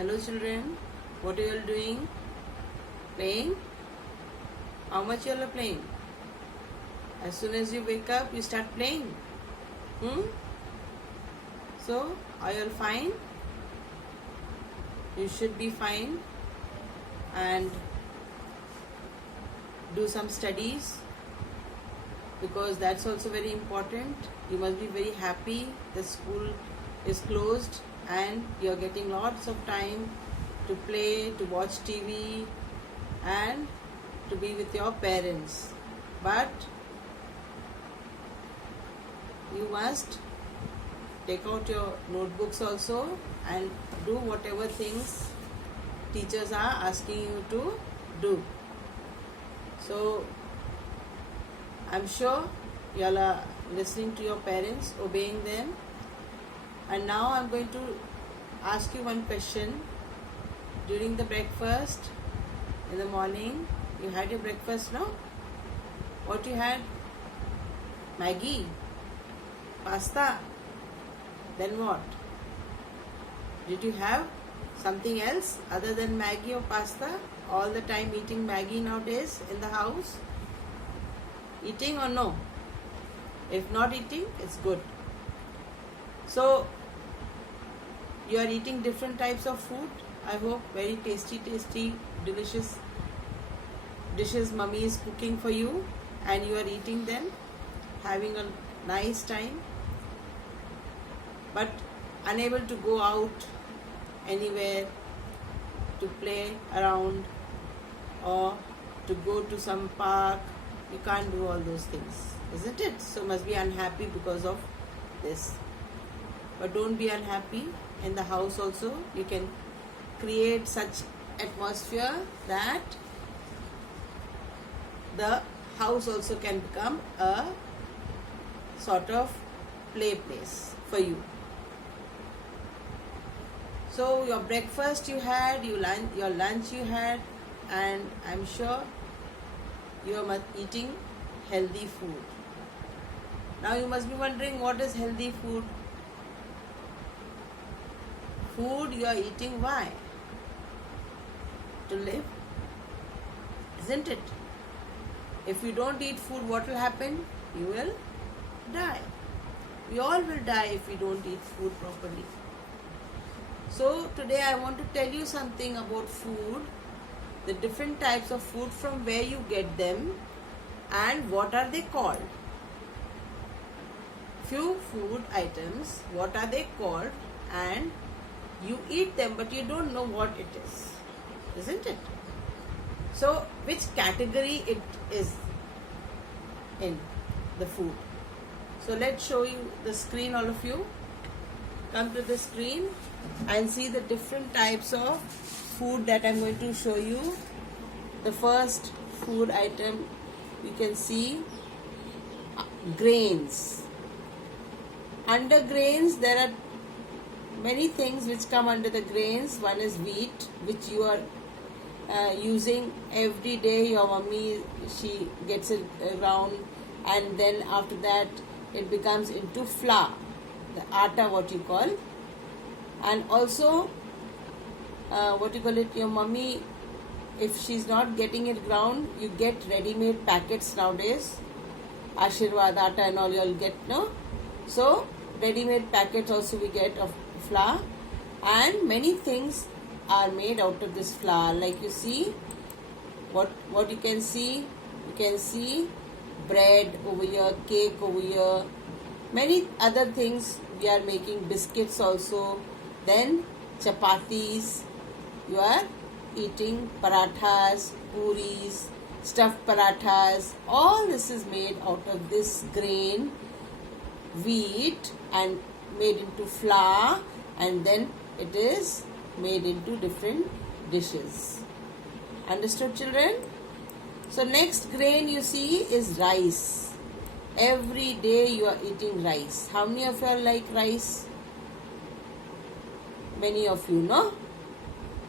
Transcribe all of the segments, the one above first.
Hello children, what are you all doing? Playing? How much you all are playing? As soon as you wake up, you start playing. So, are you all fine? You should be fine and do some studies because that's also very important. You must be very happy the school is closed and you're getting lots of time to play, to watch TV and to be with your parents. But you must take out your notebooks also and do whatever things teachers are asking you to do. So I'm sure you all are listening to your parents, obeying them. And now I'm going to ask you one question. During the breakfast in the morning, you had your breakfast, no? What you had? Maggie, pasta. Then what? Did you have something else other than Maggie or pasta? All the time eating Maggie nowadays in the house? Eating or no? If not eating, it's good. So, you are eating different types of food. I hope very tasty, delicious dishes mummy is cooking for you and you are eating them, having a nice time, but unable to go out anywhere to play around or to go to some park. You can't do all those things, isn't it? So must be unhappy because of this. But don't be unhappy. In the house also you can create such atmosphere that the house also can become a sort of play place for you. So your breakfast you had, your lunch you had, and I'm sure you are eating healthy food. Now you must be wondering, what is healthy food? Food you are eating, why? To live, isn't it? If you don't eat food, what will happen? You will die. We all will die if we don't eat food properly. So today I want to tell you something about food, the different types of food, from where you get them and what are they called. Few food items, what are they called, and you eat them but you don't know what it is, isn't it? So which category it is in the food. So let's show you the screen, all of you. Come to the screen and see the different types of food that I'm going to show you. The first food item you can see grains. Under grains there are many things which come under the grains. One is wheat, which you are using every day. Your mummy, she gets it around, and then after that it becomes into flour, the atta what you call. And also your mummy, if she's not getting it ground, you get ready-made packets nowadays, Ashirwad atta and all you'll get, no? So ready-made packets also we get of flour, and many things are made out of this flour. Like you see, what you can see bread over here, cake over here, many other things we are making, biscuits also, then chapatis, you are eating parathas, puris, stuffed parathas. All this is made out of this grain, wheat, and made into flour, and then it is made into different dishes. Understood, children? So next grain you see is rice. Every day you are eating rice. How many of you are like rice? Many of you, no?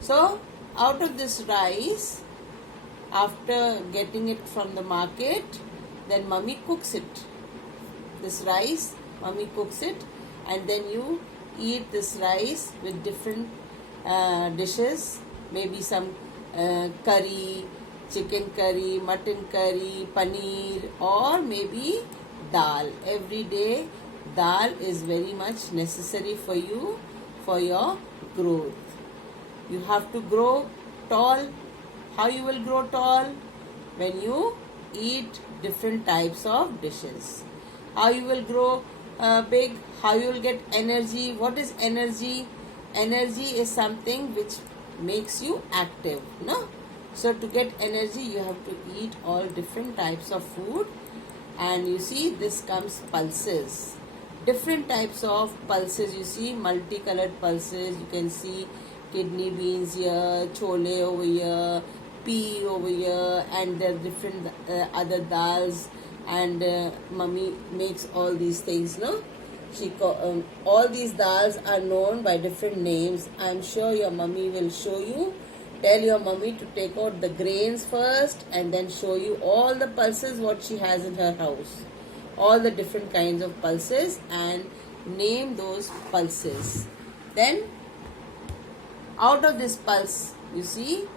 So out of this rice, after getting it from the market, then mummy cooks it. This rice, mummy cooks it, and then you eat this rice with different dishes, maybe some curry, chicken curry, mutton curry, paneer, or maybe dal. Every day dal is very much necessary for you for your growth. You have to grow tall. How you will grow tall? When you eat different types of dishes. How you will grow big? How you will get energy? What is energy? Energy is something which makes you active, no? So to get energy you have to eat all different types of food. And you see, this comes pulses, different types of pulses. You see multicolored pulses. You can see kidney beans here, chole over here, pea over here, and there are different other dals. And mummy makes all these things, no? All these dals are known by different names. I'm sure your mummy will show you. Tell your mummy to take out the grains first and then show you all the pulses what she has in her house. All the different kinds of pulses, and name those pulses. Then out of this pulse, you see,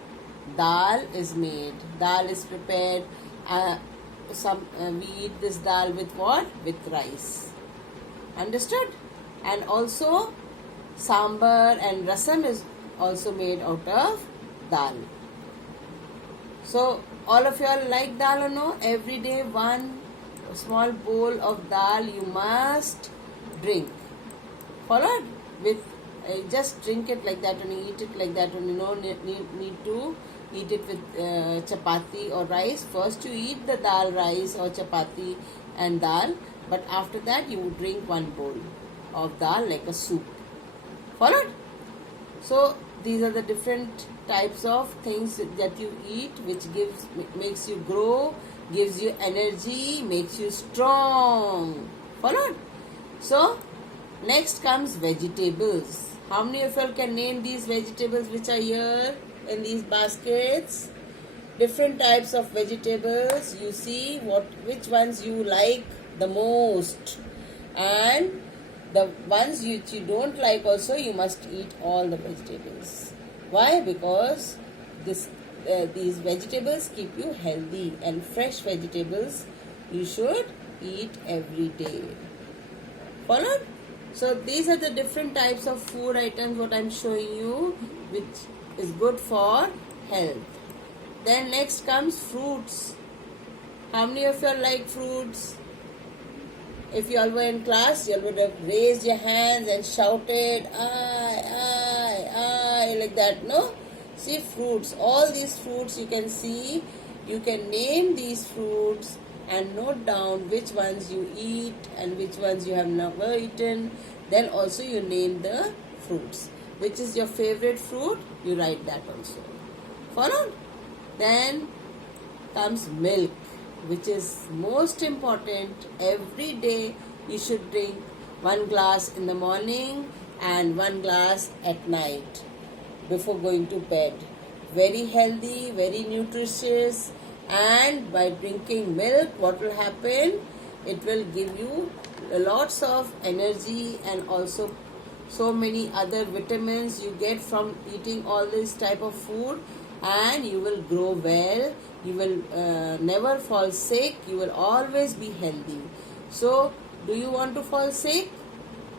dal is made. Dal is prepared. We eat this dal with what? With rice. Understood? And also sambar and rasam is also made out of dal. So all of you all like dal or no? Every day one small bowl of dal you must drink. Followed? With just drink it like that only, eat it like that only. No need to eat it with chapati or rice. First you eat the dal, rice or chapati and dal, but after that you drink one bowl of dal like a soup. Followed? So these are the different types of things that you eat, which makes you grow, gives you energy, makes you strong. Followed? So next comes vegetables. How many of you can name these vegetables which are here in these baskets? Different types of vegetables. You see which ones you like the most, and the ones which you don't like also you must eat all the vegetables. Why? Because these vegetables keep you healthy, and fresh vegetables you should eat every day. Followed? So these are the different types of food items what I'm showing you, which is good for health. Then next comes fruits. How many of you like fruits? If you all were in class, you would have raised your hands and shouted, I, like that, no? See, fruits. All these fruits you can see. You can name these fruits and note down which ones you eat and which ones you have never eaten. Then also you name the fruits. Which is your favorite fruit? You write that also. Followed? Then comes milk, which is most important. Every day you should drink 1 glass in the morning and 1 glass at night before going to bed. Very healthy, very nutritious, and by drinking milk, what will happen? It will give you lots of energy and also so many other vitamins you get from eating all this type of food, and you will grow well. You will never fall sick. You will always be healthy. So, do you want to fall sick?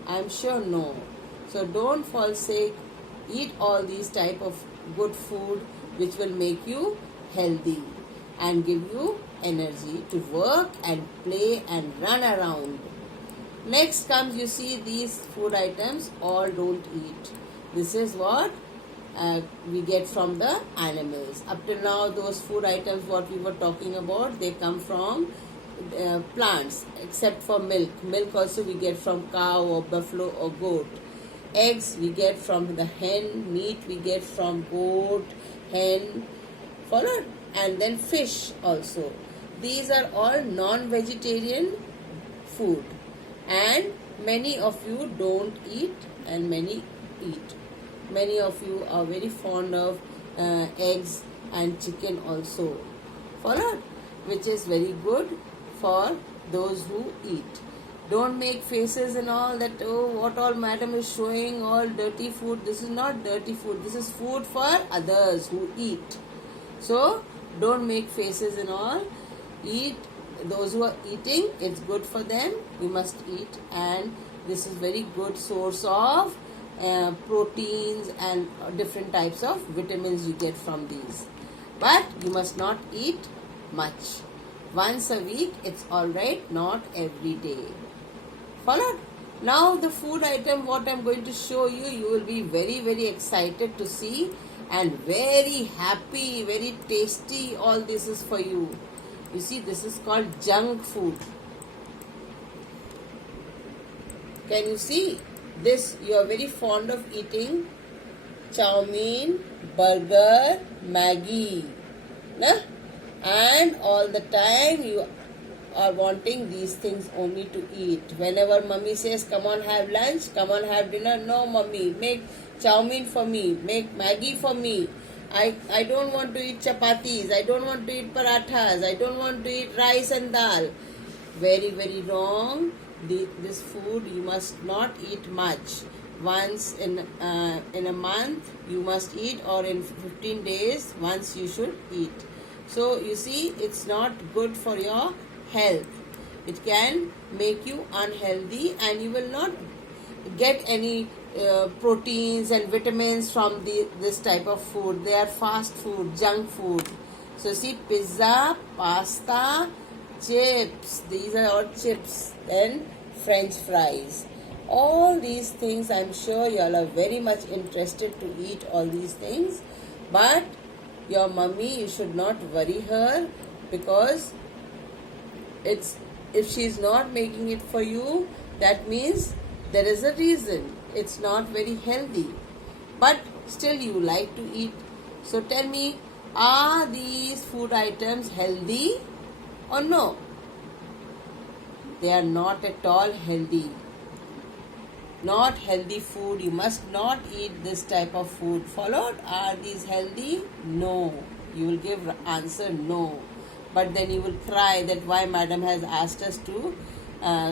I'm sure no. So, don't fall sick. Eat all these type of good food which will make you healthy and give you energy to work and play and run around. Next comes, you see these food items, all don't eat. This is what we get from the animals. Up till now, those food items what we were talking about, they come from plants, except for milk. Milk also we get from cow or buffalo or goat. Eggs we get from the hen. Meat we get from goat, hen. Followed? And then fish also. These are all non-vegetarian food. And many of you don't eat and many eat. Many of you are very fond of eggs and chicken also. Followed? Which is very good for those who eat. Don't make faces and all that, oh, what all madam is showing, all dirty food. This is not dirty food. This is food for others who eat. So, don't make faces and all. Eat. Those who are eating, it's good for them. You must eat. And this is very good source of proteins and different types of vitamins you get from these. But you must not eat much. Once a week, it's alright, not every day. Followed? Now the food item what I'm going to show you, you will be very, very excited to see and very happy, very tasty. All this is for you. You see, this is called junk food. Can you see? This, you are very fond of eating chow mein, burger, Maggi. Nah? And all the time you are wanting these things only to eat. Whenever mummy says, come on have lunch, come on have dinner. No mummy, make chow mein for me, make Maggi for me. I don't want to eat chapatis, I don't want to eat parathas, I don't want to eat rice and dal. Very, very wrong. This food you must not eat much. Once in a month you must eat, or in 15 days once you should eat. So you see, it's not good for your health. It can make you unhealthy and you will not get any proteins and vitamins from this type of food. They are fast food, junk food. So see, pizza, pasta, chips. These are all chips. Then French fries. All these things, I'm sure you all are very much interested to eat all these things. But your mummy, you should not worry her, because if she is not making it for you, that means there is a reason. It's not very healthy, but still you like to eat. So tell me, are these food items healthy or no? They are not at all healthy. Not healthy food. You must not eat this type of food. Followed? Are these healthy? No. You will give answer no. But then you will cry that why madam has asked us to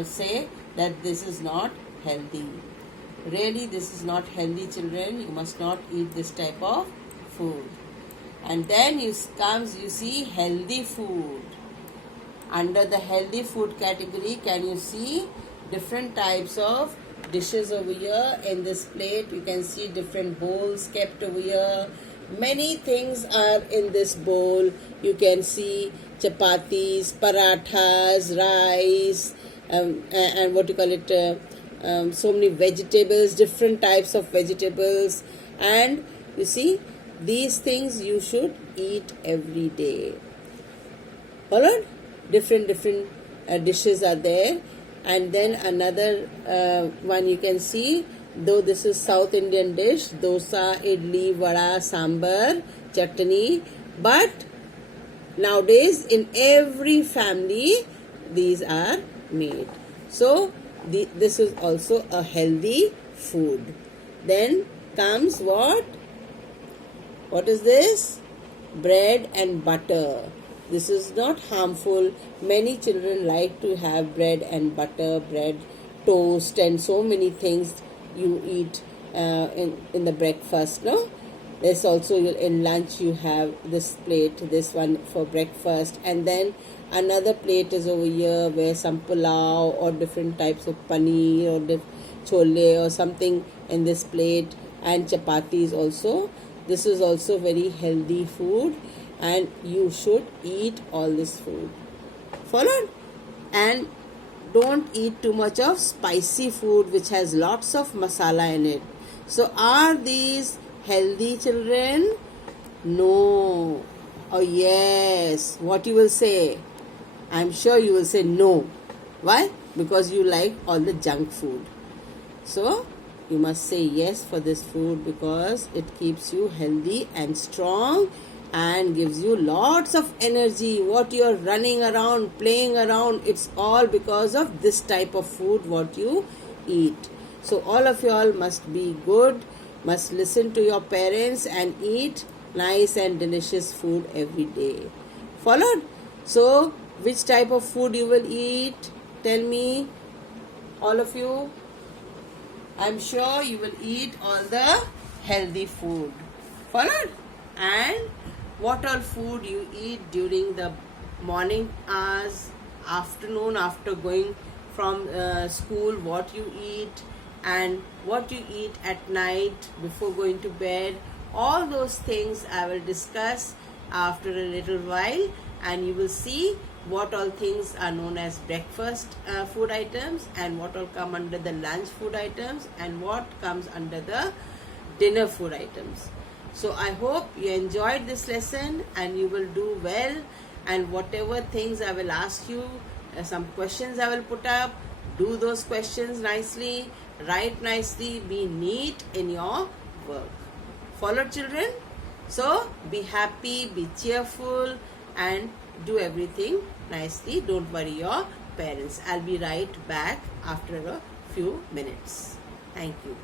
say that this is not healthy. Really, this is not healthy, children. You must not eat this type of food. And then you see healthy food. Under the healthy food category, can you see different types of dishes over here in this plate? You can see different bowls kept over here. Many things are in this bowl. You can see chapatis, parathas, rice, and what you call it, so many vegetables, different types of vegetables. And you see, these things you should eat every day. Followed? Different dishes are there. And then another one you can see, though this is South Indian dish, dosa, idli, vada, sambar, chutney, but nowadays in every family these are made. So this is also a healthy food. Then comes what? What is this? Bread and butter. This is not harmful. Many children like to have bread and butter, bread, toast, and so many things you eat in the breakfast, no? There's also in lunch you have this plate, this one for breakfast, and then another plate is over here where some pulao or different types of paneer or chole or something in this plate, and chapatis also. This is also very healthy food, and you should eat all this food. Followed? And don't eat too much of spicy food which has lots of masala in it. So are these healthy, children? No. Oh yes. What you will say? I'm sure you will say no. Why? Because you like all the junk food. So you must say yes for this food, because it keeps you healthy and strong and gives you lots of energy. What you are running around, playing around, it's all because of this type of food what you eat. So all of you all must be good, must listen to your parents and eat nice and delicious food every day. Followed? So which type of food you will eat? Tell me. all of you, I'm sure you will eat all the healthy food. Followed? And what all food you eat during the morning hours, afternoon after going from school, what you eat, and what you eat at night before going to bed. All those things I will discuss after a little while, and you will see what all things are known as breakfast food items, and what all come under the lunch food items, and what comes under the dinner food items. So I hope you enjoyed this lesson and you will do well, and whatever things I will ask you, some questions I will put up, do those questions nicely, write nicely, be neat in your work. Follow, children? So be happy, be cheerful, and do everything nicely. Don't worry your parents. I'll be right back after a few minutes. Thank you.